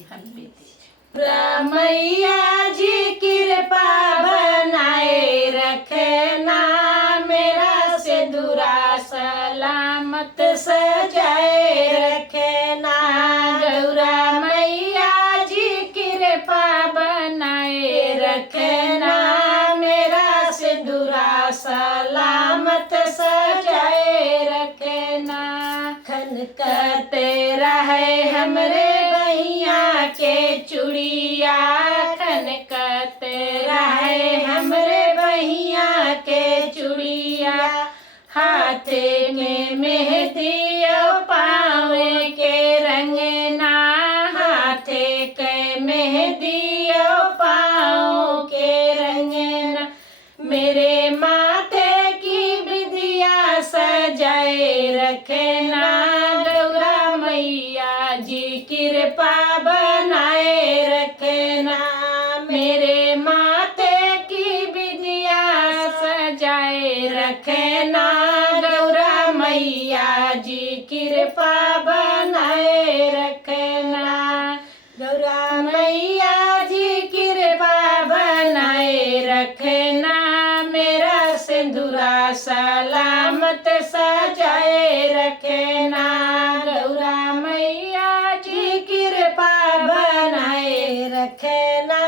Happy Teej. मैया जी कृपा बनाए रखना, मेरा सिंदूरा सलामत सजाए रखना। गौरा मैया जी कृपा बनाए रखना, मेरा सिंदूरा सलामत सजाए रखना। खनकते रहे हमरे भैया के चूड़िया, खनकते रहे हमरे भैया के चूड़िया। हाथे में मेहंदी और पाँव के रंगना, हाथे के मेहंदी और पाँव के रंगना। मेरे माथे की बिंदिया सजाए रखना, गौरा मैया जी कृपा बनाए रखना। मेरे माथे की बिंदिया सजाए रखना, गौरा मैया जी कृपा बनाए रखना। गौरा मैया जी कृपा बनाए रखना, मेरा सिंदूरा सलामत सजाए रखना। गौरा मैया जी कृपा बनाए रखना,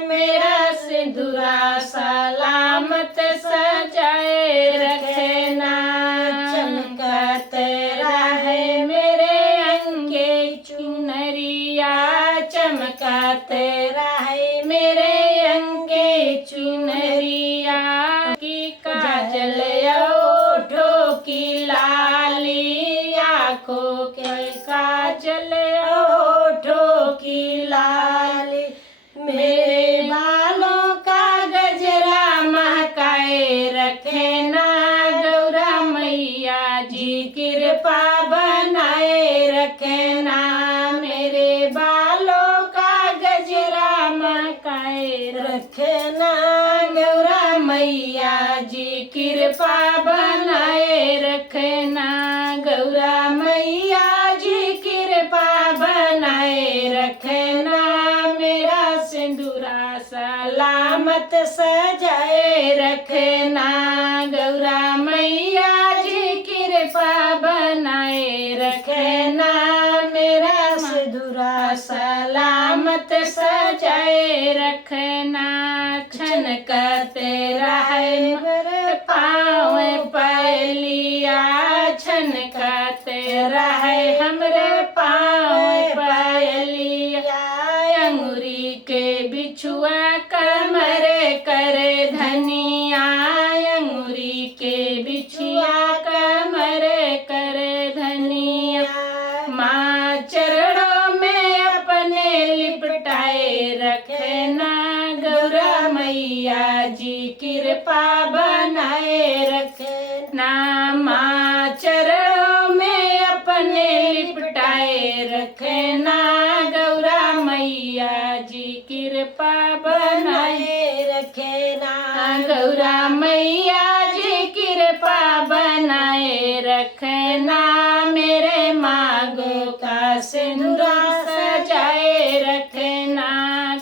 मेरा सिंदूरा सलामत सजाए रखना। चमकत रहे मेरे अंगे चुनरिया, चमकत रहे मेरे अंगे चुनरिया। की काजल ओठों की लाली, आँखों के काजल ओठों की लाली। मेरे बालों का गजरा महकाए रखना, गौरा मैया जी कृपा बनाए रखना। मेरे बालों का गजरा महकाए रखना, गौरा मैया जी कृपा बनाए रखना। गौरा मैया जी कृपा बनाए रखना, मेरा सिंदूरा सलामत सजाए रखना। गौरा मैया जी कृपा बनाए रखना, मेरा सिंदूरा सलामत सजाए रखना। छनकते रहे मेरे पाँव पलिया, छनकते रहे हमरे पाँव पलिया। अंगूरी के बिछुआ कमर करे धनिया, अंगूरी के बिछुआ कमर करे धनिया। माँ चरणों में अपने लिपटाए रखना, गौरा मैया जी कृपा बनाए रखना। माँ चरणों में अपने लिपटाए रखना, गौरा मैया जी कृपा बनाए रखना। गौरा मैया जी कृपा बनाए रखना, मेरे मांगों का सिंदूरा सजाए रखना।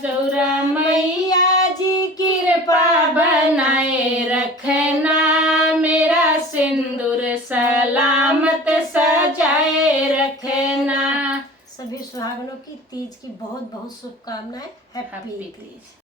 गौरा मैया जी कृपा बनाए रखना, मेरा सिंदूर सलामत सजाए रखना। सभी सुहागनों की तीज की बहुत बहुत शुभकामनाएं। हैप्पी तीज।